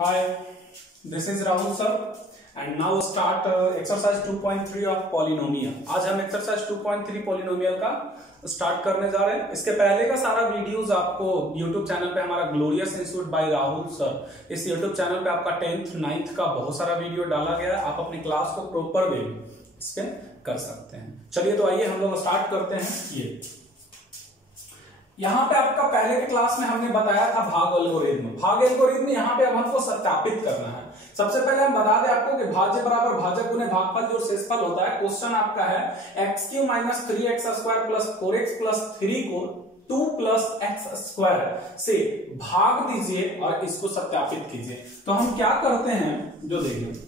Hi, this is Rahul sir and now start exercise 2.3 of polynomial। आज हम exercise 2.3 polynomial का start करने जा रहे हैं। इसके पहले का सारा वीडियोस आपको YouTube चैनल पे हमारा glorious institute by Rahul sir, इस YouTube चैनल पे आपका 10th 9th का बहुत सारा वीडियो डाला गया है। आप अपनी क्लास को प्रॉपर वे इस पे कर सकते हैं। चलिए तो आइए हम लोग स्टार्ट करते हैं। ये यहाँ पे आपका पहले के क्लास में हमने बताया था भाग एल्गोरिथम। यहाँ पे अब हमको सत्यापित करना है। सबसे पहले हम बता दें आपको कि भाज्य बराबर भाजक गुने भागफल जो शेषफल होता है। क्वेश्चन आपका है x³ minus 3x² plus 4x plus 3 को 2 प्लस एक्स स्क्वायर से भाग दीजिए और इसको सत्यापित कीजिए। तो हम क्या करते हैं, जो देखिए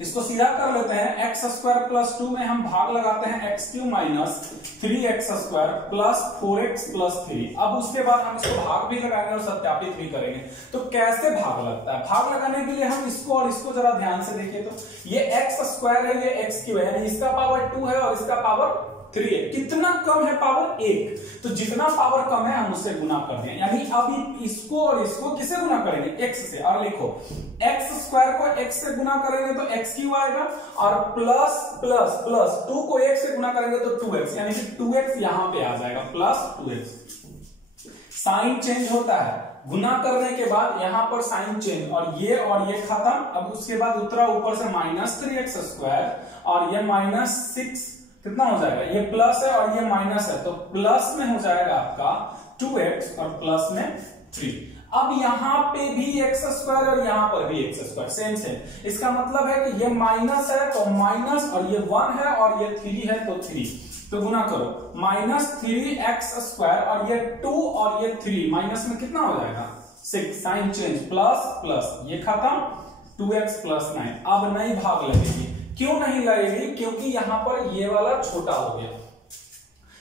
इसको सीधा कर लेते हैं। x² प्लस 2 में हम भाग लगाते हैं x³ minus 3x² plus 4x plus 3। अब उसके बाद हम इसको भाग भी लगाएंगे और सत्यापित भी करेंगे। तो कैसे भाग लगता है? भाग लगाने के लिए हम इसको और इसको जरा ध्यान से देखिए। तो ये x² है, ये x³ है, यानी इसका पावर 2 है और इसका पावर 3 है। कितना कम है? पावर 1। तो जितना पावर कम है हम उससे गुना कर दें, यानी अब इसको और इसको किसे गुना करेंगे? x से। और लिखो x² को x से गुना करेंगे तो x³ आएगा और प्लस प्लस प्लस 2 को 1 से गुना करेंगे तो 2x, यानी कि 2x यहां पे आ जाएगा प्लस 2x। साइन चेंज होता है गुना करने के बाद, यहां पर साइन चेंज और ये खत्म। अब उसके बाद उतरा ऊपर से माइनस 3x² और ये माइनस 6 कितना हो जाएगा? ये प्लस है और ये माइनस है, तो प्लस में हो जाएगा आपका 2x और प्लस में 3। अब यहां पे भी x² और यहां पर भी x² सेम। इसका मतलब है कि ये माइनस है तो माइनस, और ये 1 है और ये 3 है तो 3। तो गुना करो माइनस 3x² और ये 2 और ये 3, माइनस में कितना हो जाएगा? 6। साइन चेंज प्लस प्लस, ये खत्म 2x प्लस 9। अब नहीं भाग लगेगी। क्यों नहीं लगेगी? क्योंकि यहां पर ये वाला छोटा हो गया।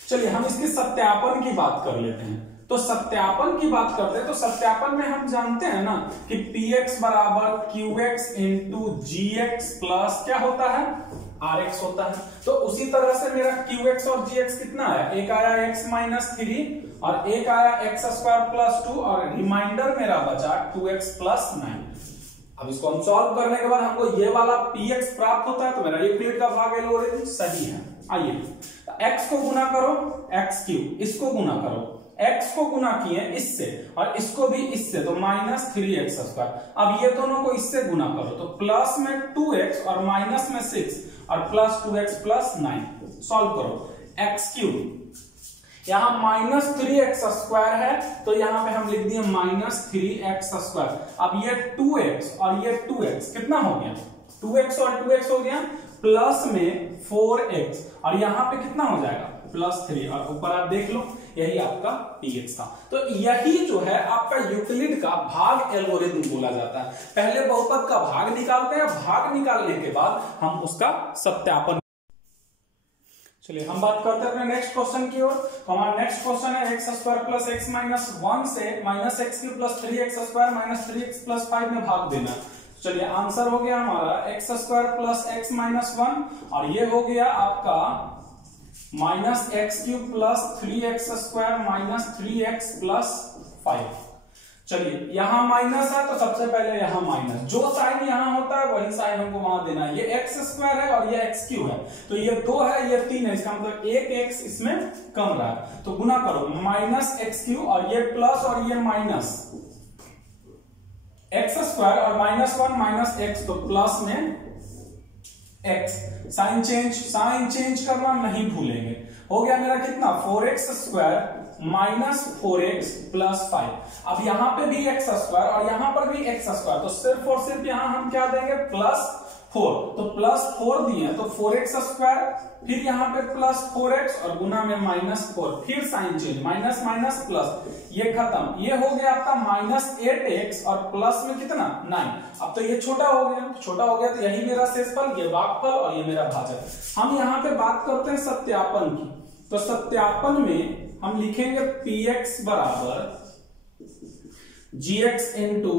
चलिए हम इसके सत्यापन की बात कर लेते हैं। तो सत्यापन की बात करते हैं तो सत्यापन में हम जानते हैं ना कि px बराबर qx इंटू gx प्लस क्या होता है? rx होता है। तो उसी तरह से मेरा qx और gx कितना है? एक आया x माइनस 3 और एक आया x² प्लस 2 और रिमाइंडर मेरा बचा 2x प्लस 9। अब इसको हम सॉल्व करने के बाद हमको ये वाला px प्राप्त होता है, तो मेरा यूक्लिड का भाग एल्गोरिथम सही है। आइए x को गुना करो x³, इसको गुना करो, x को गुना किए इससे और इसको भी इससे, तो माइनस 3x²। अब ये दोनों को इससे गुना करो तो प्लस में 2x और माइनस में 6 और प्लस 2x प्लस 9। सॉल्व करो x³, यहां माइनस 3x² है तो यहां पे हम लिख दिए माइनस 3x²। अब ये 2x और ये 2x कितना हो गया? 2x और 2x हो गया, प्लस में 4x और यहां पे कितना हो जाएगा? प्लस 3 और ऊपर आप देख लो यही आपका px था। तो यही जो है आपका यूक्लिड का भाग एल्गोरिथम बोला जाता है। पहले बहुपद का भाग निकालते हैं, भाग निकालने के बाद हम उसका सत्यापन। चलिए हम बात करते हैं अपने नेक्स्ट क्वेश्चन की ओर। तो हमारा नेक्स्ट क्वेश्चन है x² प्लस x माइनस 1 से minus x³ plus 3x² minus 3x plus 5 में भाग देना। चलिए आंसर हो गया हमारा x² प्लस x माइनस 1 और ये हो गया आपका minus x³ plus 3x² minus 3x plus 5। चलिए यहां माइनस है तो सबसे पहले यहां माइनस, जो साइन यहां होता है वही साइन हमको वहां देना है। ये x² है और ये x³ है, तो ये 2 है ये 3 है, इसका मतलब 1 x इसमें कम रहा है। तो गुना करो माइनस x³ और ये प्लस और ये माइनस x² और माइनस 1 माइनस x, तो प्लस में x। साइन चेंज करना नहीं भूलेंगे। हो गया मेरा कितना? 4x² minus 4x plus 5। अब यहां पे भी x² और यहां पर भी x², तो सिर्फ और सिर्फ यहां हम क्या देंगे? प्लस 4। तो प्लस 4 दिए तो 4x², फिर यहां पे प्लस 4x और गुना में माइनस 4, फिर sign change minus minus plus, ये खत्म। ये हो गया आपका माइनस 8x और प्लस में कितना? 9। अब तो ये छोटा हो गया, तो यही मेरा शेषफल, ये भागफल और ये मेरा भाजक। हम यहां पे बात करते हैं सत्यापन की। तो सत्यापन में हम लिखेंगे px बराबर gx into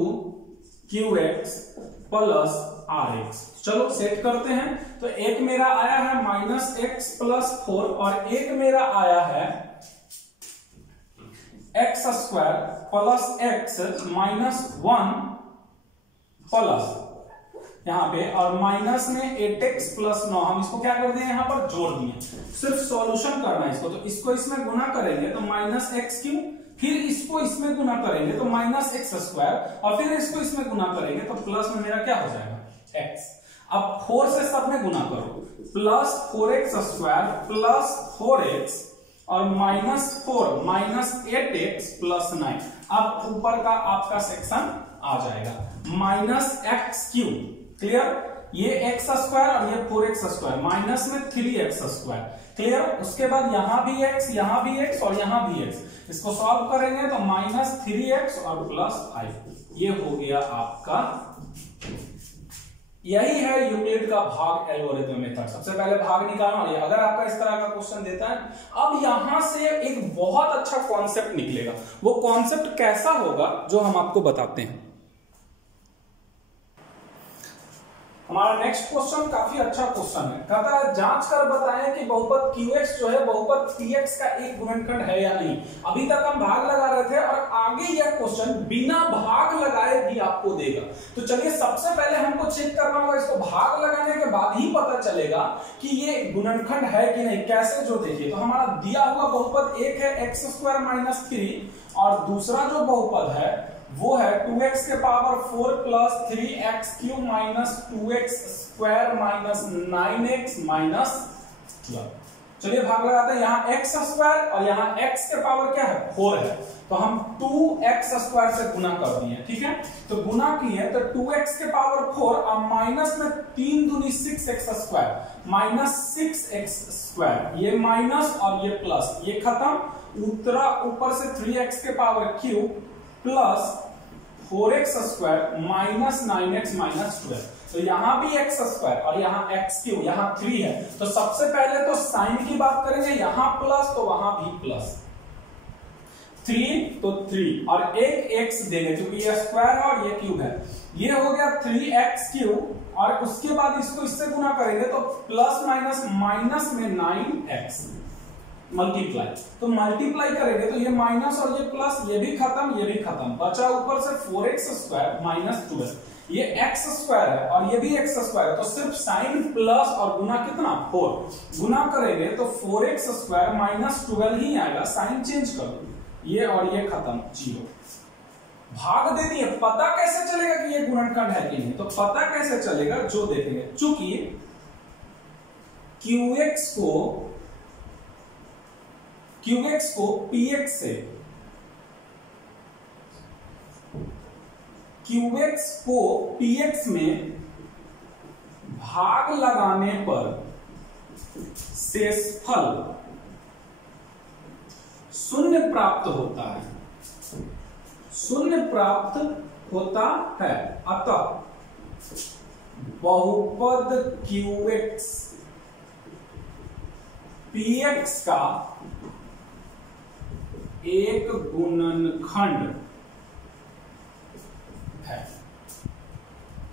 qx plus rx। चलो सेट करते हैं। तो एक मेरा आया है माइनस x प्लस 4 और एक मेरा आया है x² plus x minus 1 plus यहाँ पे और माइनस में 8x प्लस 9, हम इसको क्या कर दिए यहाँ पर जोड़ दिए, सिर्फ सॉल्यूशन करना है इसको। तो इसको इसमें गुना करेंगे तो माइनस एक्स क्यू, फिर इसको इसमें गुना करेंगे तो माइनस एक्स स्क्वायर, और फिर इसको इसमें गुना करेंगे तो प्लस में मेरा क्या हो जाएगा x। अब 4 से सब में गुना करो, plus 4x square plus 4x और -4 माइनस 8x प्लस 9। अब ऊपर का आपका सेक्शन आ जाएगा माइनस एक्स क्यू, क्लियर। ये एक्स स्क्वायर और ये 4x स्क्वायर, माइनस में 3x स्क्वायर, क्लियर। उसके बाद यहां भी x, यहां भी x और यहां भी x, इसको सॉल्व करेंगे तो माइनस 3x और प्लस 5। ये हो गया आपका, यही है यूक्लिड का भाग एल्गोरिथम मेथड। सबसे पहले भाग निकालना है। अगर आपका इस तरह का क्वेश्चन देता है, अब यहां से एक बहुत अच्छा कॉन्सेप्ट निकलेगा। वो कॉन्सेप्ट कैसा होगा जो हम आपको बताते हैं। हमारा नेक्स्ट क्वेश्चन काफी अच्छा क्वेश्चन है। कहता है जांच कर बताएं कि बहुपद QX जो है बहुपद PX का एक गुणनखंड है या नहीं। अभी तक हम भाग लगा रहे थे और आगे यह क्वेश्चन बिना भाग लगाए भी आपको देगा। तो चलिए सबसे पहले हमको चेक करना होगा, इसको भाग लगाने के बाद ही पता चलेगा कि ये गुणनखंड है कि नहीं। कैसे, जो देखिए, तो हमारा दिया हुआ बहुपद एक है x स्क्वायर माइनस 3 और दूसरा जो बहुपद है वो है 2x के power 4 plus 3x cube minus 2x square minus 9x minus 12। चलिए भाग लगाते हैं। यहाँ x स्क्वायर और यहाँ x के पावर क्या है 4 है, तो हम 2x स्क्वायर से गुना कर दिए, ठीक है। तो गुना किए तो 2x के पावर 4 और माइनस में 3 दूनी 6x square minus 6x square, ये माइनस और ये प्लस, ये खत्म, उतरा ऊपर से 3x के power cube plus 4x square minus 9x minus 12। तो यहां भी x स्क्वायर और यहां x क्यूब, यहां 3 है। तो सबसे पहले तो साइन की बात करेंगे, यहां प्लस तो वहां भी प्लस, 3 तो 3 और एक x देंगे क्योंकि ये स्क्वायर है और ये क्यूब है। ये हो गया 3x क्यूब और उसके बाद इसको इससे गुना करेंगे तो प्लस माइनस माइनस में 9x मल्टीप्लाई, तो मल्टीप्लाई करेंगे तो ये माइनस और ये प्लस, ये भी खत्म, ये भी खत्म, बचा ऊपर से 4x स्क्वायर माइनस 12। ये x स्क्वायर है और ये भी x स्क्वायर है, तो सिर्फ साइन प्लस और गुना कितना 4, गुना करेंगे तो 4x स्क्वायर माइनस 12 ही आएगा। साइन चेंज कर दो, ये और ये खत्म, 0। भाग दे दिए। पता कैसे चलेगा कि ये गुणनखंड है कि नहीं, तो पता कैसे चलेगा जो देखेंगे। चूंकि QX को PX से, QX को PX में भाग लगाने पर शेषफल शून्य प्राप्त होता है, शून्य प्राप्त होता है। अतः बहुपद QX PX का एक गुणनखंड है।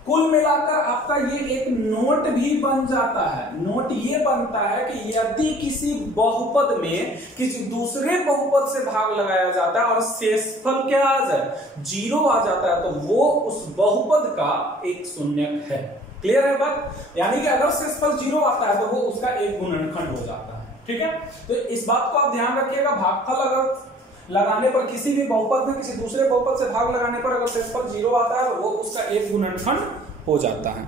कुल मिलाकर आपका ये एक नोट भी बन जाता है। नोट ये बनता है कि यदि किसी बहुपद में किसी दूसरे बहुपद से भाग लगाया जाता है और शेषफल क्या आ जाए 0 आ जाता है, तो वो उस बहुपद का एक शून्यक है। क्लियर है बात? यानी कि अगर शेषफल 0 आता है तो वो उसका एक गुणनखंड हो जाता है। ठीक है, तो इस बात को आप ध्यान रखिएगा। भागफल अगर लगाने पर किसी भी बहुपद में किसी दूसरे बहुपद से भाग लगाने पर अगर शेषफल 0 आता है तो वो उसका एक गुणनखंड हो जाता है।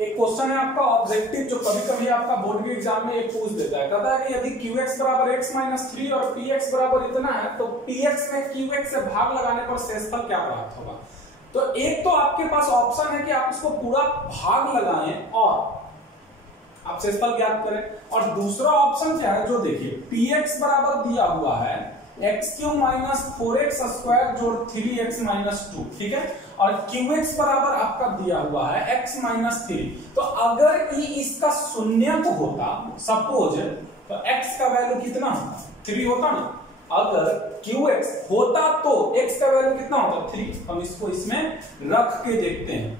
एक क्वेश्चन है आपका ऑब्जेक्टिव, जो कभी कभी आपका बोर्ड के एग्जाम में एक पूछ देता है। कहता है कि यदि QX बराबर x माइनस 3 और PX बराबर इतना है तो PX में QX से भाग लगाने पर शेषफल क्या प्राप्त होगा। तो एक तो आपके पास ऑप्शन है कि आप इसको पूरा भाग लगाएं और आप शेषफल ज्ञात करें, और दूसरा ऑप्शन क्या है जो देखिए PX बराबर दिया हुआ है x cube minus 4x square जोड़ 3x माइनस 2, ठीक है, और QX बराबर आपका दिया हुआ है x माइनस 3। तो अगर इसका शून्यक होता सपोज, तो x का वैल्यू कितना होता 3 होता ना। अगर QX होता तो x का वैल्यू कितना होता 3। हम इसको इसमें रख के देखते हैं।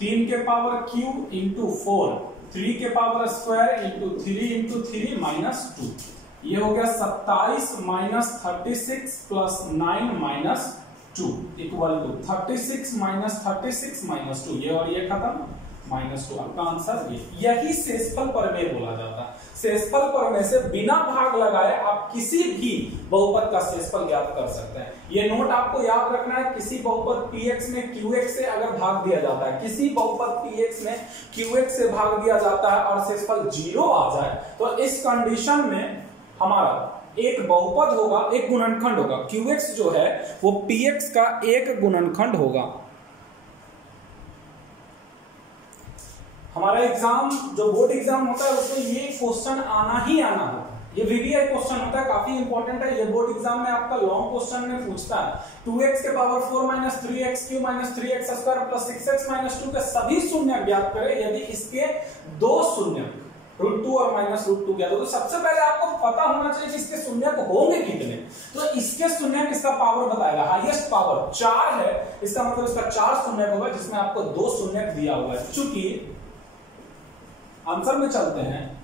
3 के पावर क्यूब इंटू 4, 3 के पावर स्क्वायर इंटू 3 माइनस 2। ये हो गया 27 minus 36 plus 9 minus 2 equal to 36 minus 36 minus 2, ये और ये खत्म, -2। आपका आंसर यही शेषफल प्रमेय बोला जाता है। शेषफल प्रमेय से बिना भाग लगाए आप किसी भी बहुपद का शेषफल ज्ञात कर सकते हैं। ये नोट आपको याद रखना है, किसी बहुपद px में qx से अगर भाग दिया जाता है, किसी बहुपद px में qx से भाग दिया जाता है और शेषफल 0 आ जाए, तो इस कंडीशन में हमारा एक बहुपद होगा, एक गुणनखंड होगा। qx जो है वो px का एक गुणनखंड होगा। हमारा एग्जाम जो बोर्ड एग्जाम होता है उसमें ये क्वेश्चन आना ही आना होता है। ये वीवीआई क्वेश्चन होता है, काफी इंपॉर्टेंट है। ये बोर्ड एग्जाम में आपका लॉन्ग क्वेश्चन में पूछता है 2x के power 4 minus 3x Q minus 3x square plus 6x minus 2 के सभी शून्य ज्ञात करें यदि इसके दो शून्य √2 और -√2 ज्ञात हो। तो सबसे पहले आपको पता होना चाहिए कि इसके शून्य होंगे कितने। तो इसके शून्य इसका पावर बताएगा, हाईएस्ट पावर 4 है, इसका मतलब इसका 4 शून्य होगा, जिसमें आपको 2 शून्य दिया हुआ है। चूंकि आंसर में चलते हैं,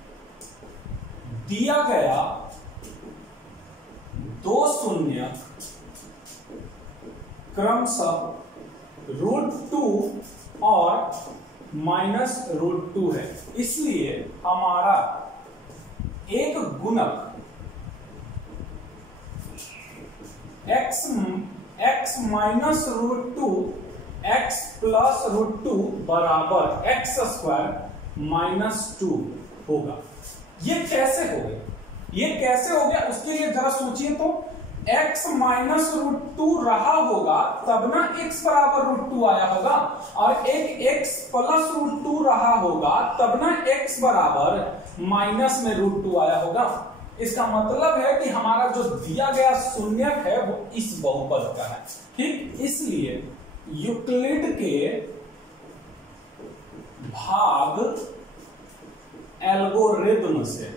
दिया गया 2 शून्य क्रमशः √2 और -√2 है, इसलिए हमारा एक गुणक x माइनस √2 x प्लस √2 बराबर x² -2 होगा। ये कैसे हो गया, ये कैसे हो गया उसके लिए जरा सोचिए तो। x माइनस √2 रहा होगा तब ना x बराबर √2 आया होगा, और एक x प्लस √2 रहा होगा तब ना x बराबर माइनस में √2 आया होगा। इसका मतलब है कि हमारा जो दिया गया शून्यक है वो इस बहुपद का है, ठीक। इसलिए यूक्लिड के भाग एल्गोरिथ्म से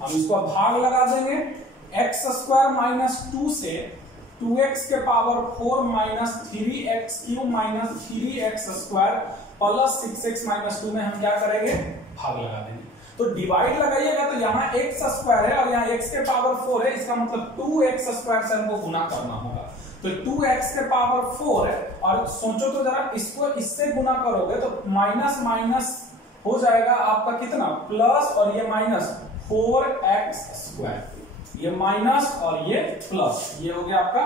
हम इसको भाग लगा देंगे। x² माइनस 2 से 2x के power 4 minus 3x Q minus 3x² plus 6x minus 2 में हम क्या करेंगे, भाग लगा देंगे। तो डिवाइड लगाइएगा तो यहाँ x² है और यहाँ x के पावर 4 है, इसका मतलब 2x² से हमको गुना करना होगा। तो 2x के पावर 4 है, और सोचो तो जरा इसको इससे गुना करोगे तो माइनस माइनस हो जाएगा आपका कितना, प्लस, और ये माइनस 4x², ये माइनस और ये प्लस, ये हो गया आपका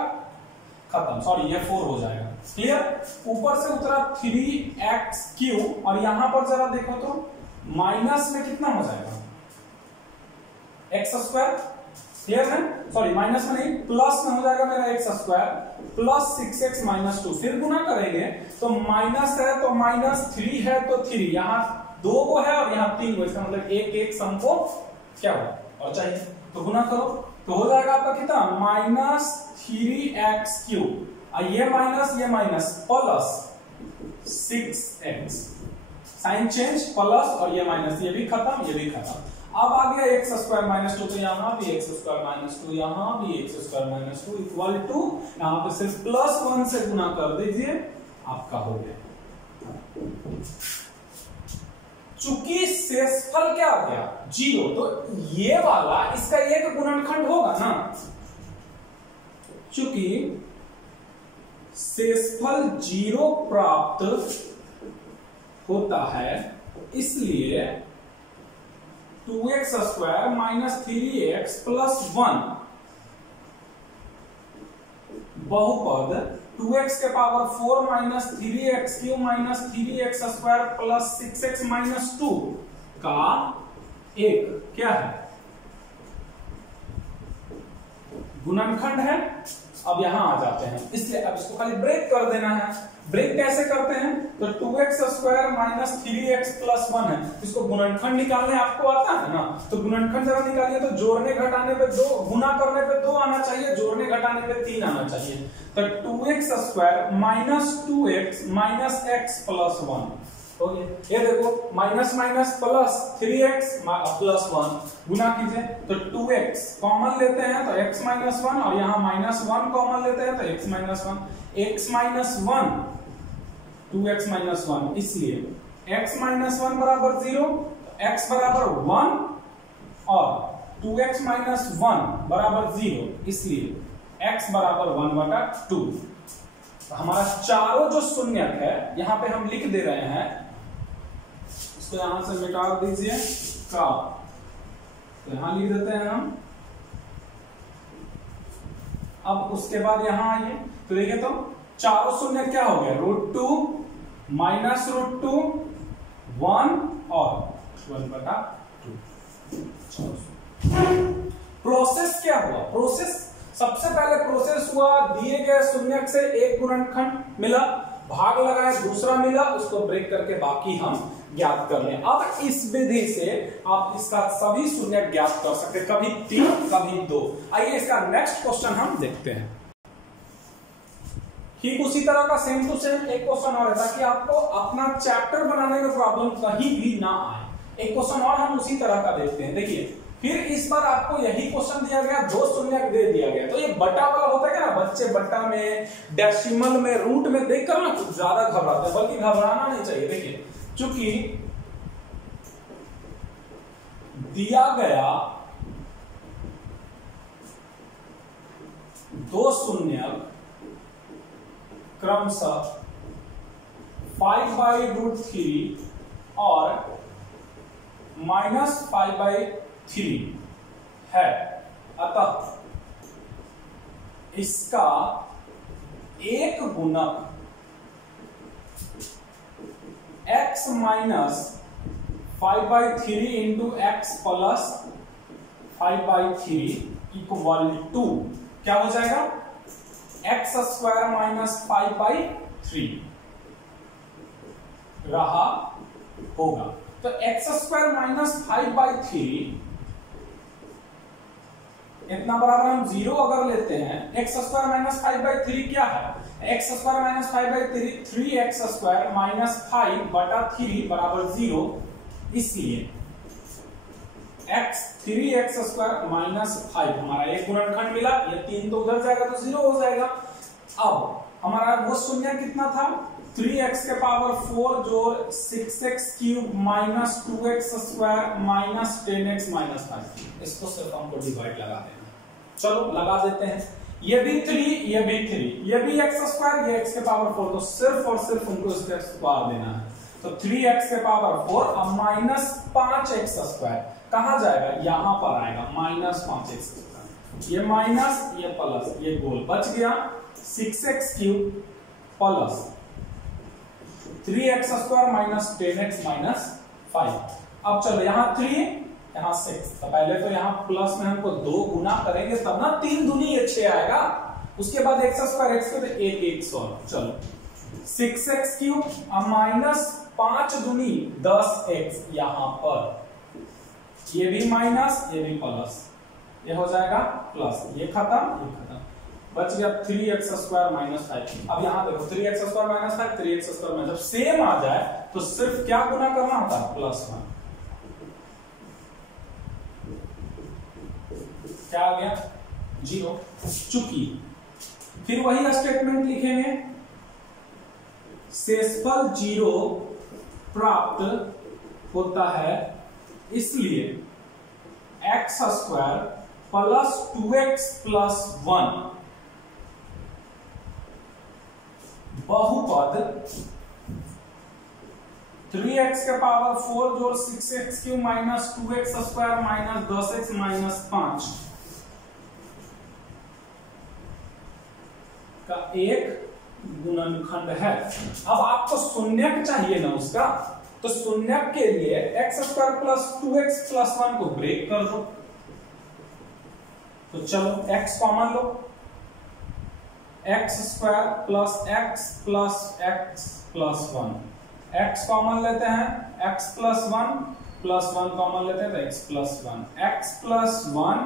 खत्म, सॉरी ये 4 हो जाएगा। क्लियर। ऊपर से उतरा 3x³ और यहां पर जरा देखो तो माइनस में कितना हो जाएगा, x²। क्लियर है, सॉरी माइनस में नहीं, प्लस में हो जाएगा मेरा x² प्लस 6x माइनस 2। फिर गुना करेंगे तो माइनस है तो -3 है तो 3, यहाँ 2 को है और यहाँ 3 को, इसका मतलब एक सम को क्या हो और चाहिए, तो गुना करो तो हो जाएगा आपका कितना, -3x³ और ये minus plus 6x, sign change, plus और ये माइनस, ये भी खत्म, ये भी खत्म। अब आ गया x² माइनस 2, तो यहाँ भी x² माइनस 2, यहाँ भी x² माइनस 2 इक्वल टू, यहाँ पे सिर्फ +1 से गुना कर दीजिए, आपका हो गया। चूंकि शेषफल क्या आ गया, 0, तो ये वाला इसका एक गुणनखंड होगा ना। चूंकि शेषफल 0 प्राप्त होता है, इसलिए 2x² माइनस 3x प्लस 1 बहुपद 2x के power 4 minus 3x³ minus 3x² plus 6x minus 2 का एक क्या है, गुणनखंड है। अब यहां आ जाते हैं, इसलिए अब इसको खाली ब्रेक कर देना है। ब्रेक कैसे करते हैं, तो 2x² माइनस 3x प्लस 1 है, इसको गुणनखंड निकालने आपको आता है ना, तो गुणनखंड जरा निकालिए तो जोड़ने घटाने पे 2, गुना करने पे 2 आना चाहिए, जोड़ने घटाने पे 3 आना चाहिए। तो 2x² minus 2x minus x plus 1 हो गया। ये देखो minus minus plus 3x plus 1 गुना कीजिए तो 2x कॉमन लेते हैं तो x माइनस 1 और यहाँ -1 कॉमन लेते हैं तो x minus 1, x minus 1 2x minus 1, इसलिए x माइनस 1 बराबर 0, x बराबर 1 और 2x माइनस 1 बराबर 0, इसलिए x बराबर 1/2। हमारा चारों जो शून्यक है यहां पे हम लिख दे रहे हैं, इसको यहां से मिटा दीजिए का, तो यहां लिख देते हैं हम। अब उसके बाद यहां आइए तो देखिए, तो चारों शून्य क्या हो गया, √2 माइनस √2 1 और 1/2। प्रोसेस क्या हुआ, प्रोसेस सबसे पहले प्रोसेस हुआ, दिए गए शून्यक से एक गुणनखंड मिला, भाग लगाए, दूसरा मिला, उसको ब्रेक करके बाकी हम ज्ञात कर लें। अब इस विधि से आप इसका सभी शून्यक ज्ञात कर सकते हैं, कभी 3 कभी 2। आइए इसका नेक्स्ट क्वेश्चन हम देखते हैं। ठीक उसी तरह का सेम टू सेम एक क्वेश्चन और है, ताकि आपको अपना चैप्टर बनाने में प्रॉब्लम कहीं भी ना आए। एक क्वेश्चन और हम उसी तरह का देखते हैं। देखिए, फिर इस बार आपको यही क्वेश्चन दिया गया, 2 शून्यक दे दिया गया। तो ये बटा वाला होता है क्या, बच्चे बटा में, डेसिमल में, रूट में देखकर ना कुछ ज्यादा घबराते हैं, बल्कि घबराना नहीं चाहिए। देखिए, चूंकि दिया गया 2 शून्यक क्रमशः 5/√3 और -5/3 है, अतः इसका एक गुणक x minus 5/3 into x plus 5/3 equal to क्या हो जाएगा, x² माइनस 5/3 रहा होगा। तो x² माइनस 5/3 इतना बराबर हम 0 अगर लेते हैं, x² माइनस 5/3 क्या है, x² माइनस 5/3 3x² माइनस 5/3 बराबर 0, इसलिए 3x² माइनस 5 हमारा एक गुणनखंड मिला, ये 3 तो उधर जाएगा तो 0 हो जाएगा। अब हमारा वो शून्य कितना था, 3x के पावर 4 जो 6x³ minus 2x² minus 10x minus 5। इसको सिर्फ हमको डिवाइड लगा देना, चलो लगा देते हैं। ये भी 3, ये भी 3, ये भी x², ये x के पावर 4, तो सिर्फ और सिर्फ उनको इसका स्क्वायर देना है। तो 3x के पावर 4 अब माइनस 5x² कहां जाएगा, यहां पर आएगा, माइनस 5x²। ये माइनस, ये प्लस, ये गोल बच गया, 6x³ plus 3x² minus 10x minus 5। अब चलो यहाँ 3 यहाँ 6, तो पहले तो यहाँ प्लस में हमको 2 गुना करेंगे तब ना 3 दूनी 6 आएगा, उसके बाद x² x तो एक 1 और, चलो 6x³ अब माइनस 5 दूनी 10x, यहां पर ये भी माइनस, ये भी प्लस, ये हो जाएगा प्लस, ये खत्म, बच गया 3x² माइनस 5। अब यहां देखो 3x² माइनस 5, 3x² में जब सेम आ जाए तो सिर्फ क्या गुना करना होता है, +1। क्या आ गया, 0। चूंकि फिर वही स्टेटमेंट लिखेंगे, शेषफल 0 प्राप्त होता है, इसलिए x² प्लस 2x प्लस 1 बहुपद 3x के पावर 4 जोड़ 6x³ minus 2x² minus 10x minus 5 का एक गुणनखंड है। अब आपको शून्यक चाहिए ना उसका, तो शून्यक के लिए x² प्लस 2x प्लस 1 को ब्रेक कर दो। तो चलो x कॉमन लो, x² plus x plus x plus 1, x common लेते हैं, x प्लस 1 कॉमन लेते हैं तो x plus 1, x plus 1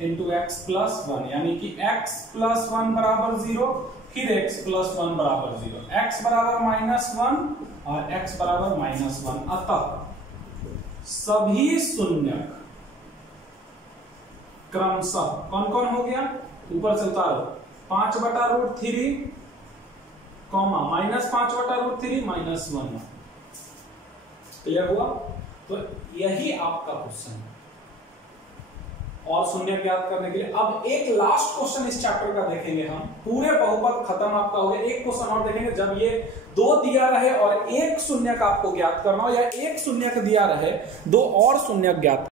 into x plus 1, यानी कि x प्लस 1 बराबर 0, फिर x प्लस 1 बराबर 0, x बराबर -1 और x बराबर -1। अतः सभी शून्यक क्रमशः कौन कौन हो गया, ऊपर से उतारो, 5/√3 कॉमा -5/√3 -1। क्लियर हुआ, तो यही आपका क्वेश्चन है। और शून्य ज्ञात करने के लिए। अब एक लास्ट क्वेश्चन इस चैप्टर का देखेंगे हम, पूरे बहुपद खत्म आपका हो गया। एक क्वेश्चन और देखेंगे, जब ये 2 दिया रहे और एक शून्य का आपको ज्ञात करना हो, या एक शून्य का दिया रहे 2 और शून्य ज्ञात